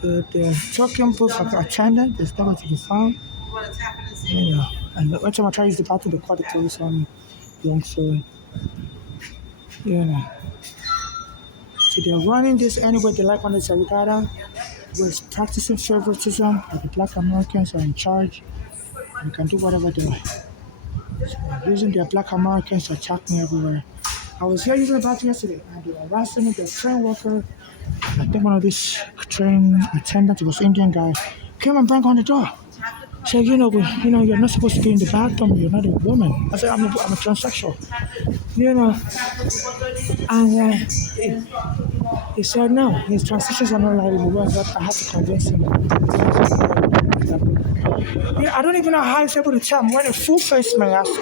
So the talking post of attendant is never to be found. Yeah. And every time I try to use the bathroom, they call the police on me. Long story. Yeah. So they're running this anyway they like on the Sarikada was practicing favoritism that the black Americans are in charge and can do whatever they like. Using their black Americans to attack me everywhere. I was here using the bathroom yesterday and they were harassing me, the train worker. I think one of these train attendants, it was Indian guy, came and banged on the door. Said, you're not supposed to be in the bathroom. You're not a woman. I said, I'm a transsexual. You know, and he said, no, his transitions are not allowed in the world. But I had to convince him. Yeah, I don't even know how he's able to tell. I'm wearing a full face mask.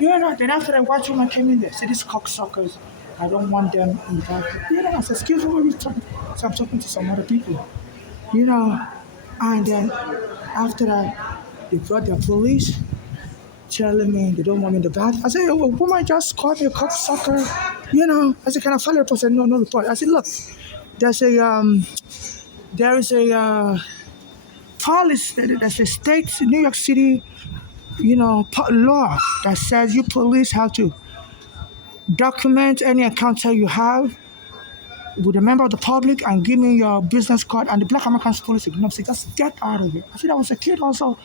Then after that, white woman came in there, said, these cocksuckers, I don't want them in the bathroom. I said, excuse me, what are you talking? So I'm talking to some other people. And then after that, they brought the police, telling me they don't want me in the bathroom. I said, oh, woman just called me a cocksucker. I said, can I file a report? I said, no report. I said, look, there's there is a policy, there's a state, New York City, law that says you police have to document any encounter you have with a member of the public and give me your business card. And the Black Americans police ignored me. Just get out of it. I said, I was a kid also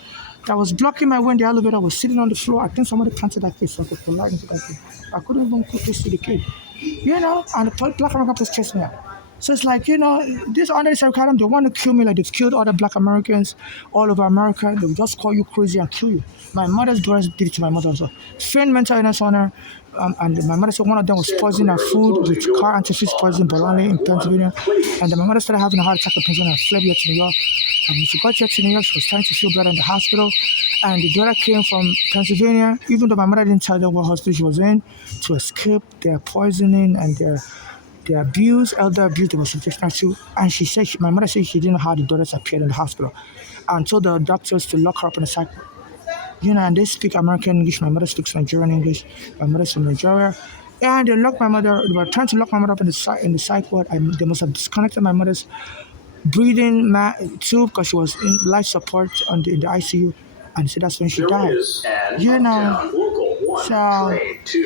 that was blocking my way in the elevator. I was sitting on the floor. I think somebody planted that face so I could collide into that thing. I couldn't even put this to the kid. And the Black American police chased me out. So it's like, this under the Sarikadam, they want to kill me like they've killed other Black Americans all over America. They'll just call you crazy and kill you. My mother's brothers did it to my mother also. Feigned mental illness on her. And my mother said one of them was poisoning her food with car antifreeze poison, Bologna in Pennsylvania. And then my mother started having a heart attack in Pennsylvania and fled here to New York. And when she got here to New York, she was trying to feel better in the hospital. And the daughter came from Pennsylvania, even though my mother didn't tell them what hospital she was in, to escape their poisoning and their abuse, elder abuse they were subjected to. And she said, my mother said she didn't know how the daughters appeared in the hospital and told the doctors to lock her up in a psych. And they speak American English. My mother speaks Nigerian English. My mother's from Nigeria. And they locked my mother, they were trying to lock my mother up in the psych ward. They must have disconnected my mother's breathing tube because she was in life support in the ICU. And so that's when she died. So,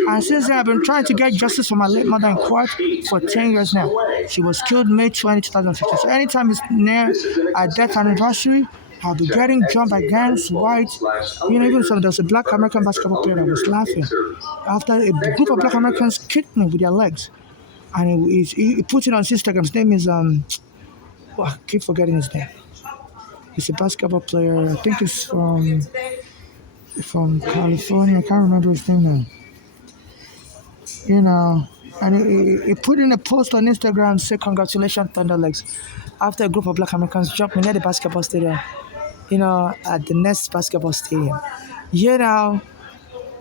and since then, I've been trying to get justice for my late mother in court for 10 years now. She was killed May 20, 2015. So anytime it's near our death anniversary, I'll be getting jumped by gangs, white, even so there's a Black American basketball player that was laughing after a group of Black Americans kicked me with their legs. And he put it on Instagram. His name is, I keep forgetting his name. He's a basketball player. I think he's from California. I can't remember his name now. And he put in a post on Instagram, say, congratulations, Thunderlegs. After a group of Black Americans jumped me near the basketball stadium, at the next basketball stadium.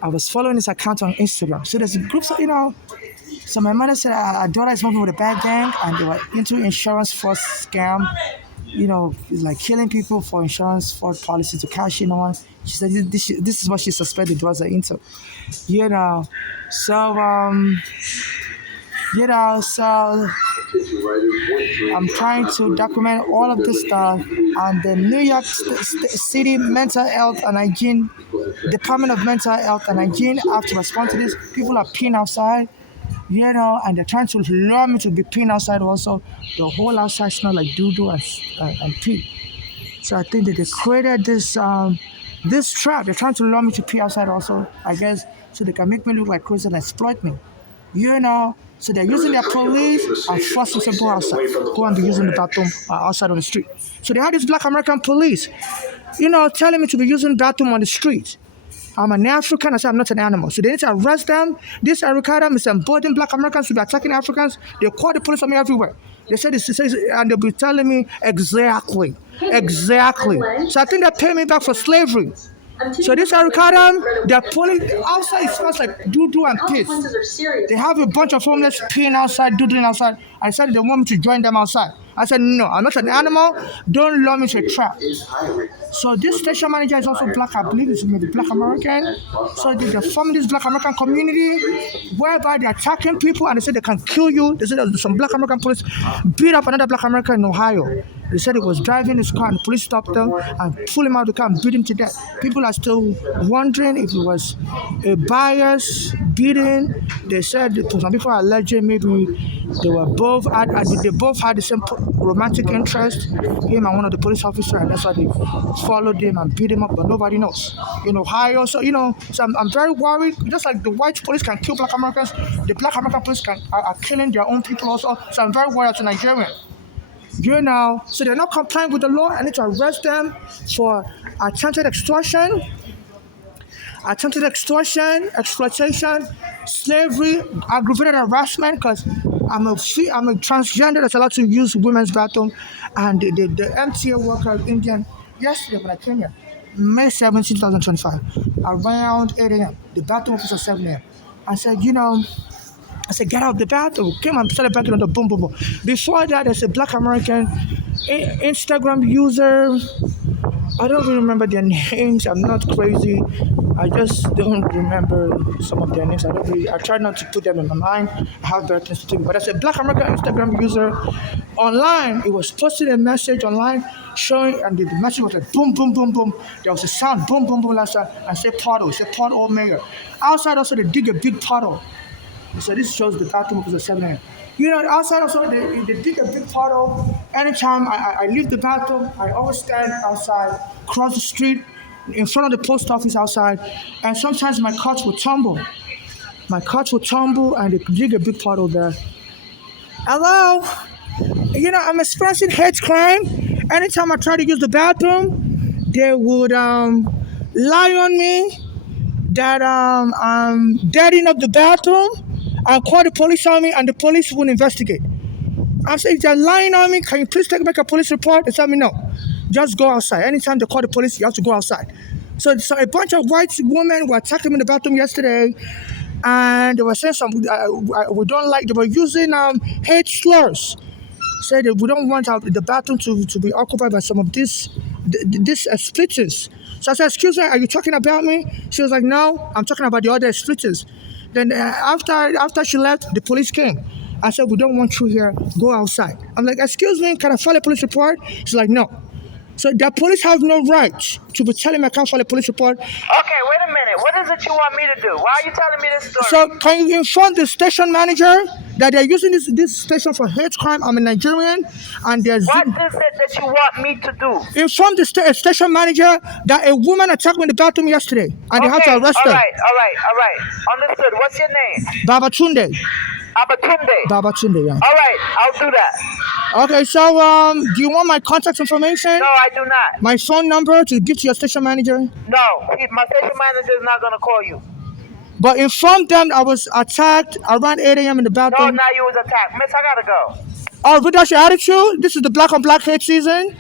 I was following his account on Instagram. So there's groups of, so my mother said our daughter is working with a bad gang and they were into insurance fraud scam. It's like killing people for insurance fraud policy to cash in on. She said this is what she suspected drugs are into. So I'm trying to document all of this stuff, and the New York City Mental Health and Hygiene Department of Mental Health and Hygiene have to respond to this. People are peeing outside, and they're trying to lure me to be peeing outside also. The whole outside smells like doo-doo and pee. So I think that they created this trap. They're trying to lure me to pee outside also, I guess, so they can make me look like crazy and exploit me. So they're using their police and forcing them to go outside, go and be using the bathroom outside on the street. So they have these Black American police, telling me to be using the bathroom on the street. I'm an African. I said I'm not an animal. So they need to arrest them. This Sarikadam is embodying Black Americans to be attacking Africans. They call the police on me everywhere. They said this, and they'll be telling me exactly. So I think they pay me back for slavery. So this Sarikadam, they're pulling outside. It smells like doo-doo and piss. They have a bunch of homeless peeing outside, doodling outside. I said they want me to join them outside. I said, no, I'm not an animal. Don't lure me to a trap. So this station manager is also black, I believe it's maybe black American. So they formed this black American community whereby they're attacking people and they said they can kill you. They said that some black American police beat up another black American in Ohio. They said he was driving his car and the police stopped him and pulled him out of the car and beat him to death. People are still wondering if it was a bias beating. They said some people are alleging maybe they both had the same romantic interest, him and one of the police officers, and that's why they followed him and beat him up, but nobody knows. In Ohio, so I'm very worried. Just like the white police can kill black Americans, the black American police are killing their own people also. So I'm very worried as a Nigerian. So they're not complying with the law. I need to arrest them for attempted extortion, exploitation, slavery, aggravated harassment, because I'm a transgender that's allowed to use women's bathroom. And the MTA worker, Indian, yesterday when I came here, May 17, 2025, around 8 a.m., the bathroom was at 7 a.m. I said, get out of the bathroom. Came and started banging on the boom, boom, boom. Before that, there's a black American Instagram user. I don't even remember their names. I'm not crazy. I just don't remember some of their names. I try not to put them in my mind. I have better things to do. But there's a black American Instagram user online. It was posting a message online showing, and the message was like boom, boom, boom, boom. There was a sound, boom, boom, boom last time. And say pothole mayor. Outside also, they dig a big pothole. So this shows the bathroom was a 7 a.m. Outside also, they dig a big pothole. Anytime I leave the bathroom, I always stand outside, cross the street, in front of the post office outside, and sometimes my couch would tumble. And they dig a big pothole there. Hello? I'm experiencing hate crime. Anytime I try to use the bathroom, they would lie on me that I'm dirtying up the bathroom. I'll call the police on me and the police will investigate. I say, if they're lying on me, can you please make a police report? They tell me no. Just go outside. Anytime they call the police, you have to go outside. So a bunch of white women were attacking me in the bathroom yesterday, and they were saying we don't like, they were using hate slurs. Said that we don't want the bathroom to be occupied by some of these splitters. So I said, excuse me, are you talking about me? She was like, no, I'm talking about the other splitters. Then after she left, the police came. I said, we don't want you here. Go outside. I'm like, excuse me, can I file a police report? She's like, no. So the police have no right to be telling me I can't file a police report. Okay, wait a minute. What is it you want me to do? Why are you telling me this story? So can you inform the station manager that they're using this station for hate crime? I'm a Nigerian, and there's... What is it that you want me to do? Inform the station manager that a woman attacked me in the bathroom yesterday, and they have to arrest her. All right. Understood. What's your name? Babatunde. Babatunde, yeah. All right, I'll do that. Okay, so do you want my contact information? No, I do not. My phone number to give to your station manager? No, my station manager is not going to call you. But inform them I was attacked around 8 a.m. in the bathroom. No, now you was attacked. Miss, I got to go. Oh, but that's your attitude? This is the black on black hate season?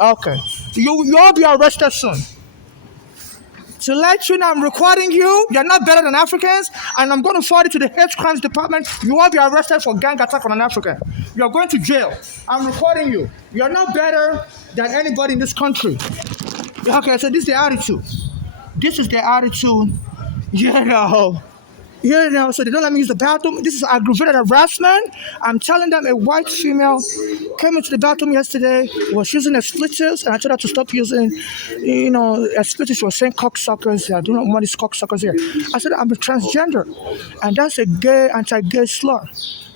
Okay. You all be arrested soon. To let you know, I'm recording you. You're not better than Africans, and I'm going to forward it to the hate crimes department. You won't be arrested for gang attack on an African. You're going to jail. I'm recording you. You're not better than anybody in this country. Okay, so this is the attitude. So they don't let me use the bathroom. This is aggravated harassment. I'm telling them a white female came into the bathroom yesterday, was using expletives, and I told her to stop using, expletives. She was saying cocksuckers. I do not want these cocksuckers here. I said, I'm a transgender, and that's a anti-gay slur.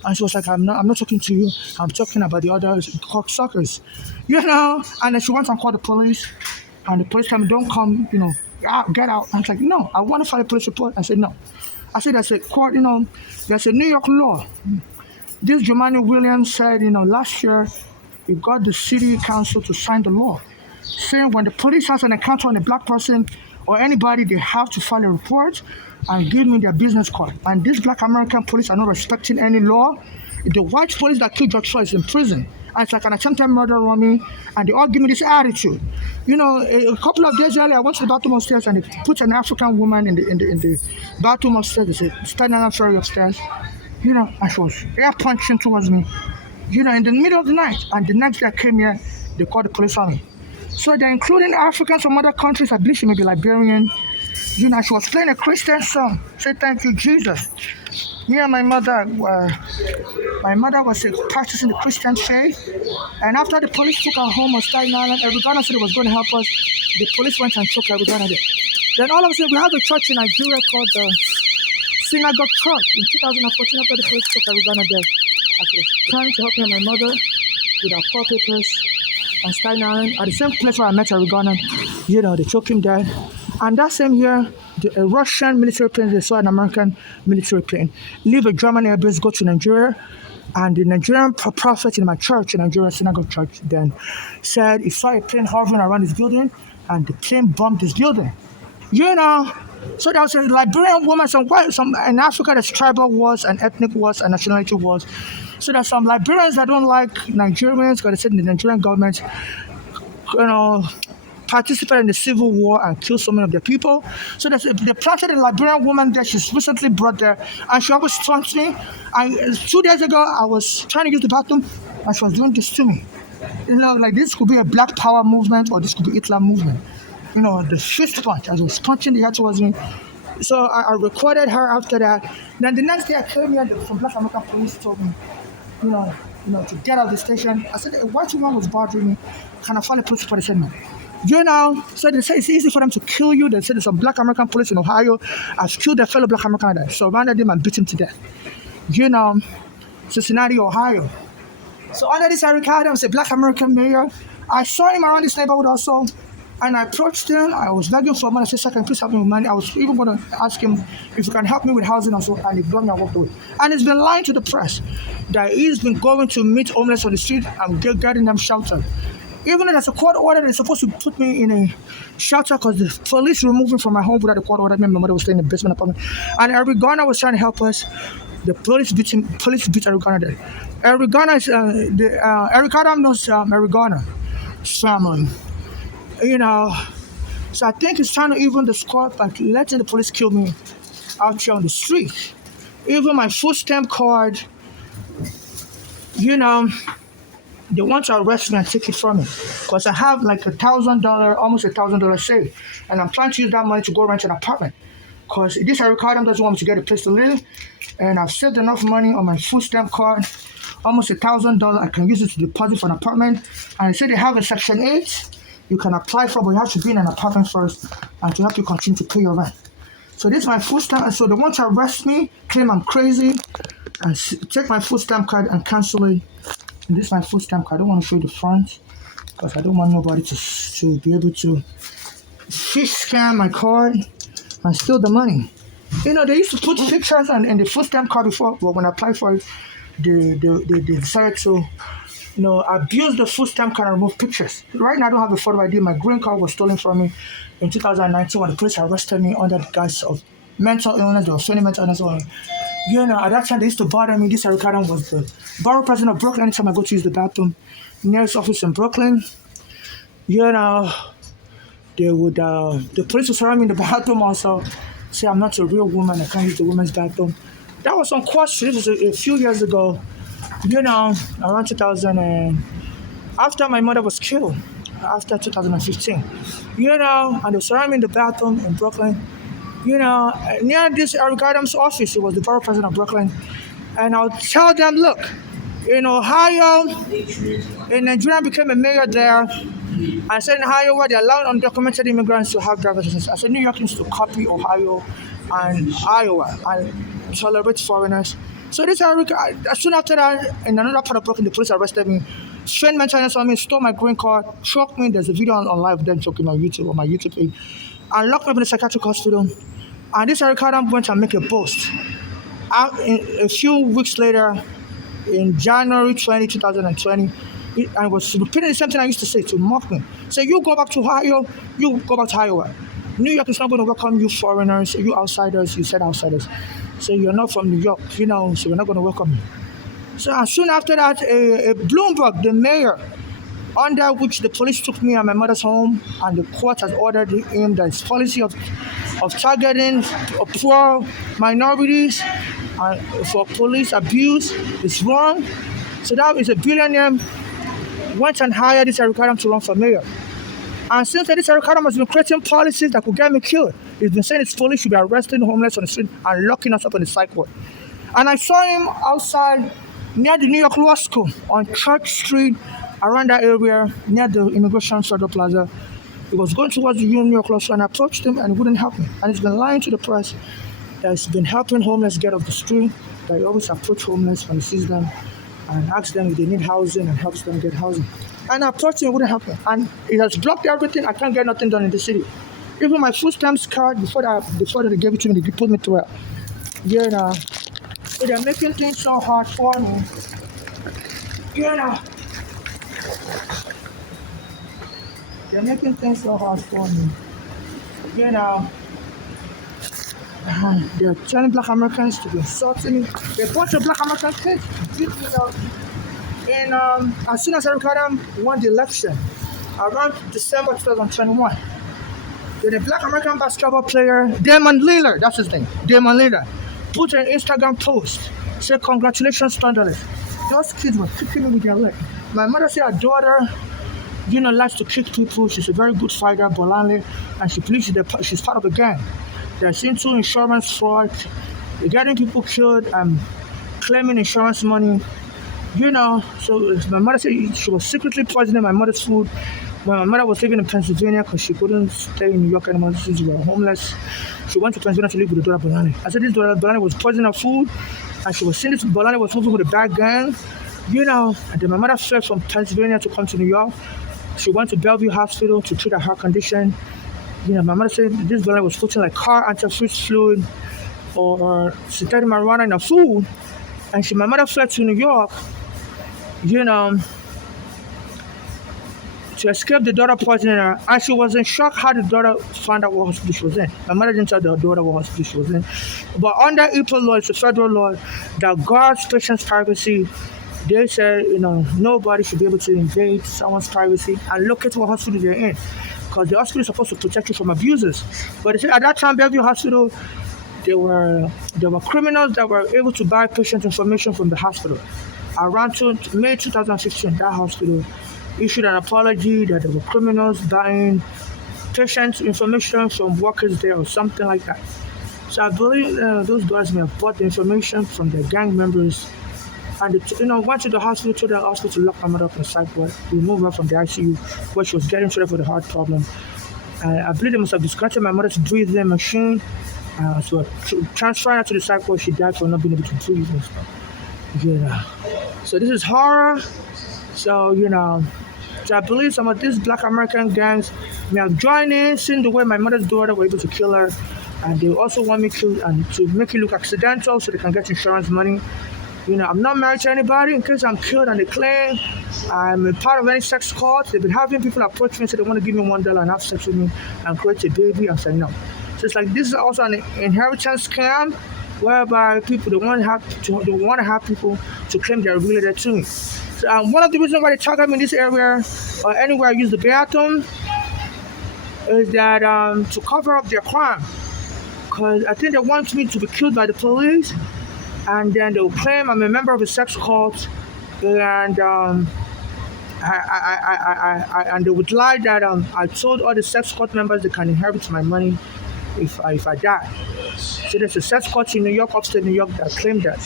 And she was like, I'm not talking to you. I'm talking about the other cocksuckers. And then she went and called the police, and the police came, don't come, get out. I was like, no, I want to file a police report. I said, no. I said, there's a court, there's a New York law. This Jumaane Williams said, last year, he got the city council to sign the law, saying when the police has an encounter on a black person or anybody, they have to file a report and give me their business card. And these black American police are not respecting any law. The white police that killed George Floyd is in prison. And it's like an attempted murder on me, and they all give me this attitude. A couple of days earlier, I went to the bathroom upstairs, and they put an African woman in the bathroom upstairs. They said, stand on ferry upstairs. And she was air punching towards me, in the middle of the night. And the next day I came here, they called the police on me. So they're including Africans from other countries. I believe she may be Liberian. She was playing a Christian song. Say thank you, Jesus. Me and my mother was practicing the Christian faith. And after the police took her home on Staten Island, Erigana said it was going to help us. The police went and took Erigana there. Then all of a sudden, we have a church in Nigeria called the Synagogue Church. In 2014, after the police took Erigana there, I was trying to help me and my mother with our court papers on Staten Island. At the same place where I met Erigana, they took him there. And that same year, a Russian military plane, they saw an American military plane leave a German airbase, go to Nigeria. And the Nigerian prophet in my church, in Nigeria Synagogue Church, then said he saw a plane hovering around his building, and the plane bombed his building. So there was a Liberian woman, some in Africa, there's tribal wars and ethnic wars and nationality wars. So there's some Liberians that don't like Nigerians because they said the Nigerian government, participated in the civil war and killed so many of their people. So they planted a Liberian woman there. She's recently brought there, and she always taunts me. And 2 days ago, I was trying to use the bathroom, and she was doing this to me. Like this could be a Black Power movement, or this could be Hitler movement. The fist punch, as I was punching the head towards me. So I recorded her after that. Then the next day I came here, some Black American police told me, to get out of the station. I said, a white woman was bothering me. Can I find a police report? They said no. So they say it's easy for them to kill you. They said there's some Black American police in Ohio. I've killed their fellow Black American there. So I rounded him and beat him to death. Cincinnati, Ohio. So under this Eric Adams, a Black American mayor, I saw him around this neighborhood also. And I approached him. I was begging for money. I said, sir, can you please help me with money? I was even going to ask him if he can help me with housing also. And he brought me and walked away. And he's been lying to the press that he's been going to meet homeless on the street and getting them shelter. Even though there's a court order, they're supposed to put me in a shelter because the police removed me from my home without a court order. My mother was staying in the basement apartment. And Erigana was trying to help us. The police beat Erigana there. Erigana is, Eric Adams knows Erigana's family. So I think it's trying to even the score by letting the police kill me out here on the street. Even my food stamp card, they want to arrest me and take it from me because I have like almost $1,000 saved, and I'm trying to use that money to go rent an apartment because this Eric Adams doesn't want me to get a place to live, and I've saved enough money on my food stamp card, almost $1,000. I can use it to deposit for an apartment, and they say they have a Section 8 you can apply for, but you have to be in an apartment first and to help you continue to pay your rent. So this is my food stamp, and so they want to arrest me, claim I'm crazy, and take my food stamp card and cancel it. And this is my food stamp card. I don't want to show you the front because I don't want nobody to be able to fish scan my card and steal the money. They used to put pictures in the food stamp card before, but when I applied for it, they decided to abuse the food stamp card and remove pictures. Right now, I don't have a photo ID. My green card was stolen from me in 2019 when the police arrested me under the guise of mental illness. They were showing mental illness on me. At that time, they used to bother me. This Eric Adams was the borough president of Brooklyn. Anytime I go to use the bathroom, nearest office in Brooklyn, they would, the police would surround me in the bathroom also, say I'm not a real woman, I can't use the women's bathroom. That was on Quad Street. This was a few years ago, around 2000, and after my mother was killed, after 2015, and they surrounded me in the bathroom in Brooklyn. Near this Eric Adams office, it was the borough president of Brooklyn. And I'll tell them, look, in Ohio, a Nigerian became a mayor there. I said in Ohio, where they allowed undocumented immigrants to have driver's license. I said New York needs to copy Ohio and Iowa and tolerate foreigners. So this Eric, soon after that, in another part of Brooklyn, the police arrested me. Strained mental illness on me, stole my green card, choked me. There's a video on live of them choking on my YouTube page. And locked me up in a psychiatric hospital. And this Eric Adams went and make a post. A few weeks later, in January 2020, and was repeating the same thing I used to say to mock me. Say, you go back to Ohio, you go back to Iowa. New York is not going to welcome you foreigners, you outsiders. You said outsiders. So you're not from New York, so we're not going to welcome you. So soon after that, a Bloomberg, the mayor, under which the police took me and my mother's home, and the court has ordered him that his policy of targeting poor minorities for police abuse. It's wrong. So that is a billionaire went and hired this Eric Adams to run for mayor. And since then, this Eric Adams has been creating policies that could get me killed. He's been saying his police should be arresting homeless on the street and locking us up in the psych ward. And I saw him outside near the New York Law School on Church Street, around that area near the Immigration Center Plaza. He was going towards the New York Law School, and I approached him and he wouldn't help me. And he's been lying to the press that he's been helping homeless get off the street, that he always approach homeless when he sees them and asks them if they need housing and helps them get housing. And I approached him, it wouldn't happen. And it has blocked everything. I can't get nothing done in the city. Even my food stamps card, before they gave it to me, they put me through it. You know, so they're making things so hard for me. You know, they're making things so hard for me. You know, they're telling Black Americans to be insulting me. They bunch of Black American kids beat me up. And as soon as Eric Adams won the election, around December 2021, then a Black American basketball player, Damon Lillard, that's his name, Damon Lillard, put an Instagram post, said, "Congratulations, Thunderless." Those kids were kicking me with their leg. My mother said her daughter, likes to kick people. She's a very good fighter, Bolanle, and she believes she's part of a gang. They're into insurance fraud, they're getting people killed and claiming insurance money. So my mother said she was secretly poisoning my mother's food when my mother was living in Pennsylvania because she couldn't stay in New York anymore since we were homeless. She went to Pennsylvania to live with the daughter Bolani. I said this daughter Bolani was poisoning her food, and she was seeing this Bolani was moving with a bad gang. And then my mother fled from Pennsylvania to come to New York. She went to Bellevue Hospital to treat her heart condition. My mother said this Bolani was putting like car antifreeze fluid or synthetic marijuana in her food, and my mother fled to New York. To escape the daughter poisoning her, and she was in shock how the daughter found out what hospital she was in. My mother didn't tell the daughter what hospital she was in. But under IPA law, it's a federal law that guards patients' privacy. They said, nobody should be able to invade someone's privacy and locate what hospital they're in, because the hospital is supposed to protect you from abusers. But they said at that time, Bellevue Hospital, there were criminals that were able to buy patient information from the hospital. Around May 2015, that hospital issued an apology that there were criminals buying patient information from workers there or something like that. So I believe those guys may have bought the information from their gang members, and they, went to the hospital, told the hospital to lock my mother up in the psych ward, remove her from the ICU where she was getting treated for the heart problem. And I believe they must have disconnected my mother's breathing machine, so transferring her to the psych ward. She died for not being able to breathe and stuff. So this is horror. So so I believe some of these Black American gangs may have joined in, seeing the way my mother's daughter were able to kill her, and they also want me killed and to make it look accidental so they can get insurance money. I'm not married to anybody. In case I'm killed and they claim I'm a part of any sex cult, they've been having people approach me and say they want to give me $1 and have sex with me and create a baby. I'm saying no. So it's like this is also an inheritance scam, whereby people they want to have people to claim they're related to me. So one of the reasons why they target me in this area or anywhere I use the bathroom is that to cover up their crime, because I think they want me to be killed by the police, and then they'll claim I'm a member of a sex cult, and and they would lie that I told all the sex cult members they can inherit my money if I die. So there's a sex cult in New York, upstate New York, that claimed that.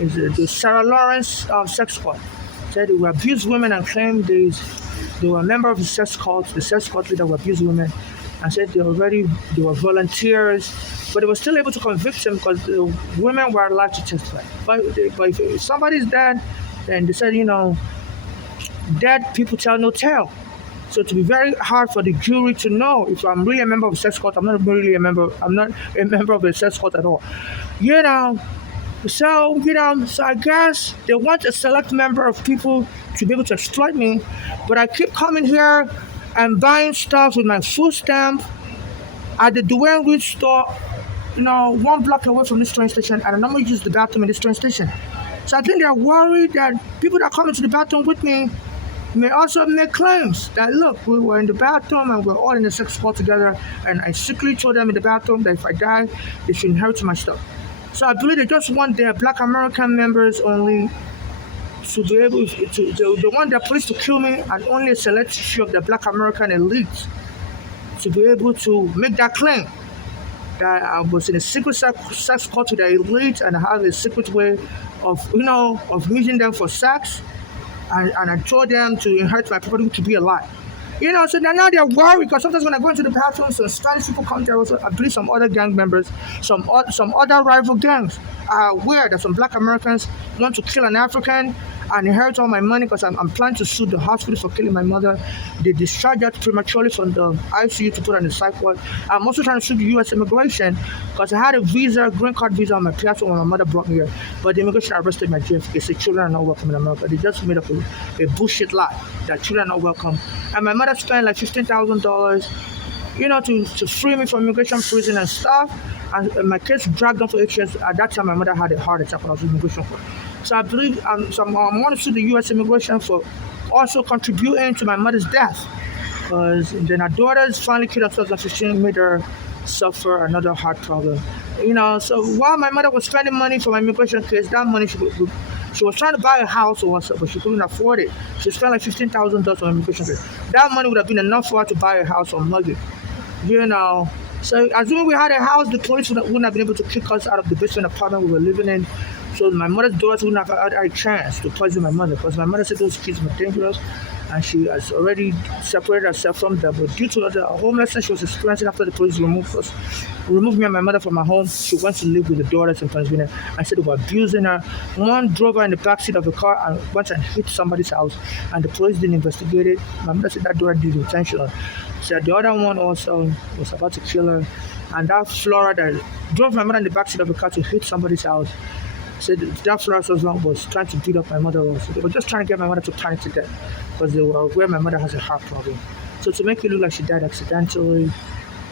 It's the Sarah Lawrence sex cult. Said they will abuse women and claimed they were a member of the sex cult leader who abused women, and said they were volunteers, but they were still able to convict them because the women were allowed to testify. But if somebody's dead, then they said, dead people tell no tale. So it will be very hard for the jury to know if I'm really a member of a sex cult. I'm not a member of a sex cult at all. So I guess they want a select member of people to be able to exploit me, but I keep coming here and buying stuff with my food stamp at the Dwayne Reed store, 1 block away from this train station, and I normally use the bathroom in this train station. So I think they're worried that people that come into the bathroom with me may also make claims that, look, we were in the bathroom and we're all in the sex cult together, and I secretly told them in the bathroom that if I die, they should inherit my stuff. So I believe they just want their Black American members only to be able to, they want the police to kill me and only a select few of the Black American elite to be able to make that claim that I was in a secret sex cult to the elite and I have a secret way of, of using them for sex, and I told them to inherit my property to be a lie. So now they're worried because sometimes when I go into the bathroom, some Spanish people come there also. I believe some other gang members, some other rival gangs are aware that some Black Americans want to kill an African and inherit all my money because I'm planning to sue the hospital for killing my mother. They discharged her prematurely from the ICU to put her on the psych ward. I'm also trying to sue the U.S. immigration because I had a visa, green card visa on my passport when my mother brought me here. But the immigration arrested my JFK. They said children are not welcome in America. They just made up a bullshit lie that children are not welcome. And my mother spent like $15,000 to free me from immigration prison and stuff. And my case dragged on for 8 years. At that time, my mother had a heart attack when I was in immigration court. So I believe I want to sue the U.S. immigration for also contributing to my mother's death. Because then her daughters finally killed in 2015, made her suffer another heart problem. So while my mother was spending money for my immigration case, that money she was trying to buy a house or whatever, but she couldn't afford it. She spent like $15,000 on immigration case. That money would have been enough for her to buy a house or mortgage. So assuming we had a house, the police wouldn't have been able to kick us out of the basement apartment we were living in. So my mother's daughters wouldn't have had a chance to poison my mother because my mother said those kids were dangerous and she has already separated herself from them. But due to the homelessness she was experiencing after the police removed me and my mother from her home, she went to live with the daughters in Pennsylvania. I said they were abusing her. One drove her in the backseat of the car and went and hit somebody's house, and the police didn't investigate it. My mother said that daughter did it intentionally. So the other one also was about to kill her, and that Flora that drove my mother in the backseat of the car to hit somebody's house said that Flora husband was trying to beat up my mother also. They were just trying to get my mother to panic to death because they were aware my mother has a heart problem. So to make it look like she died accidentally,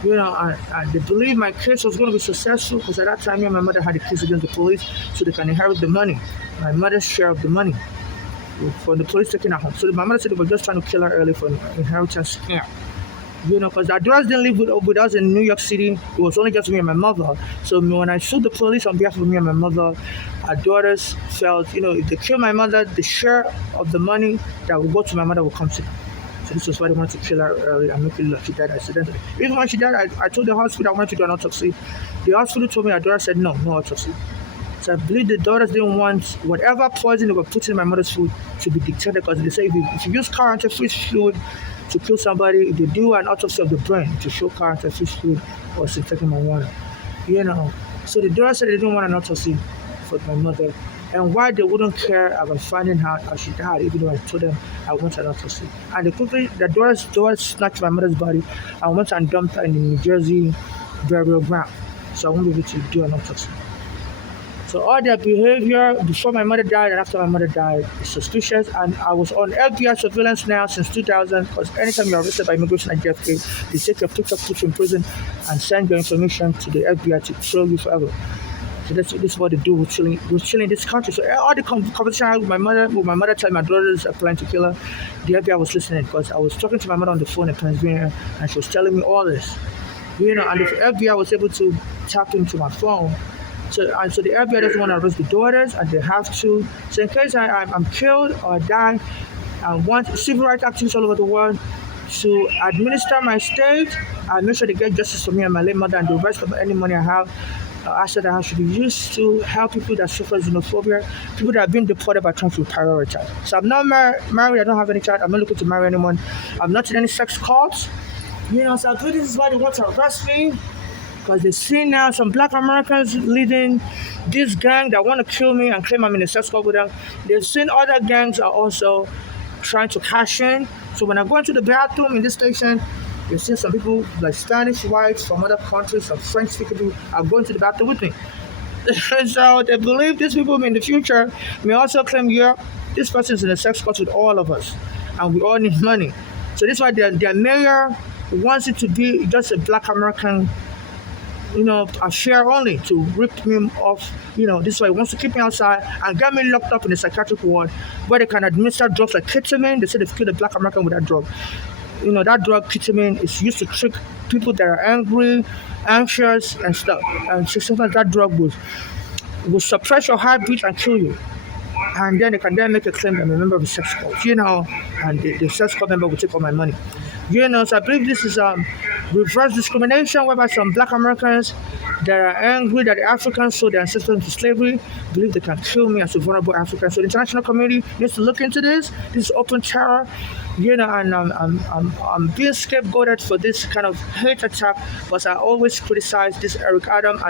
and they believe my case was going to be successful because at that time me and my mother had a case against the police so they can inherit the money, my mother's share of the money for the police taking her home. So my mother said they were just trying to kill her early for an inheritance scam. Because our daughters didn't live with us in New York City. It was only just me and my mother. So when I sued the police on behalf of me and my mother, our daughters felt, if they kill my mother, the share of the money that will go to my mother will come to them. So this was why they wanted to kill her early and make it look like she died accidentally. Even when she died, I told the hospital I wanted to do an autopsy. The hospital told me our daughter said no autopsy. So I believe the daughters didn't want whatever poison they were putting in my mother's food to be dictated because they say if you use car antifreeze fluid to kill somebody, if they do an autopsy of the brain to show car antifreeze fluid or synthetic marijuana. So the daughters said they didn't want an autopsy for my mother. And why they wouldn't care about finding out how she died, even though I told them I want an autopsy. And the daughters snatched my mother's body and went and dumped her in the New Jersey burial ground. So I won't be able to do an autopsy. So all their behavior before my mother died and after my mother died is suspicious, and I was on FBI surveillance now since 2000 because anytime you're arrested by immigration at JFK, they take your picture, put you in prison, and send your information to the FBI to throw you forever. So this is what they do with chilling in this country. So all the conversation I had with my mother telling my daughters are planning to kill her, the FBI was listening because I was talking to my mother on the phone in Pennsylvania and she was telling me all this. And the FBI was able to tap into my phone. So the FBI doesn't want to arrest the daughters, and they have to. So in case I'm killed or die, I want civil rights activists all over the world to administer my state and make sure they get justice for me and my late mother, and the rest of any money I have, asset I have should be used to help people that suffer xenophobia, people that have been deported by Trump to prioritize. So I'm not married, I don't have any child, I'm not looking to marry anyone, I'm not in any sex cults. So I believe this is why they want to arrest me. Because they see now some Black Americans leading this gang that want to kill me and claim I'm in a sex cult with them. They've seen other gangs are also trying to cash in. So when I go into the bathroom in this station, you see some people like Spanish whites from other countries, some French-speaking people are going to the bathroom with me. So they believe these people in the future may also claim, this person's in a sex cult with all of us, and we all need money. So this is why their mayor wants it to be just a Black American a share only to rip me off. This is why he wants to keep me outside and get me locked up in a psychiatric ward where they can administer drugs like ketamine. They say they've killed a Black American with that drug. That drug ketamine is used to trick people that are angry, anxious, and stuff. And so sometimes that drug will will suppress your heartbeat and kill you. And then they can then make a claim that I'm a member of a sex cult, and the sex cult member will take all my money. So I believe this is reverse discrimination, whereby some black Americans that are angry that the Africans sold their ancestors into slavery believe they can kill me as a vulnerable African. So the international community needs to look into this. This is open terror, and I'm being scapegoated for this kind of hate attack, but I always criticize this Eric Adam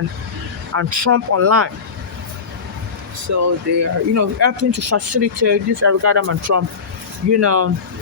and Trump online. So they are, helping to facilitate this Eric Adam and Trump, you know,